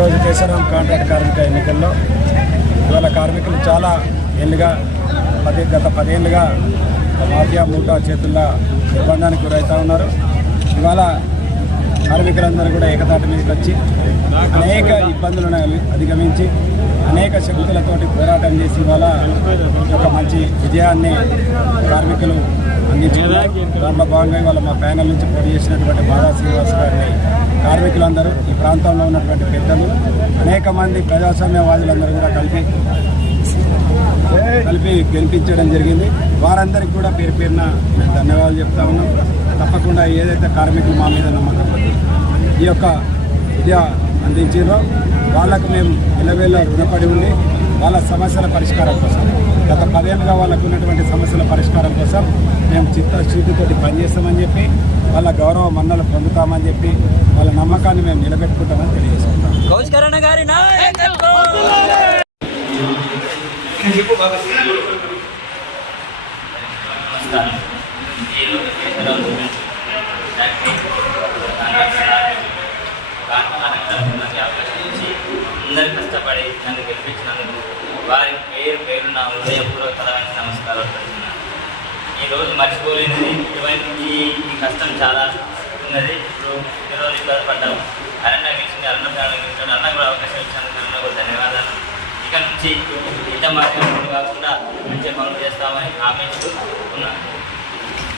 ఈరోజు కేశవరాం కాంట్రాక్ట్ కార్మిక ఎన్నికల్లో ఇవాళ కార్మికులు చాలా ఏళ్ళుగా గత 10 ఏళ్ళుగా మాఫియా మూటా చేతుల్లో నిర్బంధానికి గురవుతూ ఉన్నారు. ఇవాళ కార్మికులందరూ కూడా ఏకతాటి మీదకి వచ్చి అనేక ఇబ్బందులను అధిగమించి అనేక శక్తులతోటి పోరాటం చేసి ఇవాళ ఒక మంచి విజయాన్ని కార్మికులు అందించుకున్నారు. దాంట్లో భాగంగా ఇవాళ మా ప్యానెల్ నుంచి పోటీ చేసినటువంటి బాదా శ్రీనివాస్ గారిని కార్మికులందరూ, ఈ ప్రాంతంలో ఉన్నటువంటి పెద్దలు, అనేక మంది ప్రజాస్వామ్యవాదులందరూ కూడా కలిపి గెలిపించడం జరిగింది. వారందరికీ కూడా పేరు పేరున మేము ధన్యవాదాలు చెప్తా ఉన్నాం. తప్పకుండా ఏదైతే కార్మికులు మా మీద నమ్మకం ఈ యొక్క విద్య అందించారో వాళ్ళకు మేము ఇళ్ళవేళ్ళ రుణపడి ఉండి వాళ్ళ సమస్యల పరిష్కారం కోసం గత 10 ఏళ్ళుగా వాళ్ళకు ఉన్నటువంటి సమస్యల పరిష్కారం కోసం మేము చిత్తశుద్ధితోటి పనిచేస్తామని చెప్పి వాళ్ళ గౌరవ మన్నలు పొందుతామని చెప్పి వాళ్ళ నమ్మకాన్ని మేము నిలబెట్టుకుంటామని తెలియజేసుకుంటాం. అందరు కష్టపడి నన్ను గెలిపించినందుకు వారి పేరు నా హృదయపూర్వకమైన నమస్కారాలు పెడుతున్నాను. ఈరోజు మర్చిపోలేనిది ఈ కష్టం చాలా ఉన్నది. ఇప్పుడు ఈరోజు ఇబ్బంది పడ్డాము. అన్న గెలిచింది, అన్న ప్రాణం గెలిచాడు, అన్న కూడా అవకాశం ఇచ్చినందుకు అన్న కూడా ధన్యవాదాలు. ఇక నుంచి ఇంత మార్గం కాకుండా మంచిగా పనులు చేస్తామని హామీ ఇస్తూ ఉన్నాను.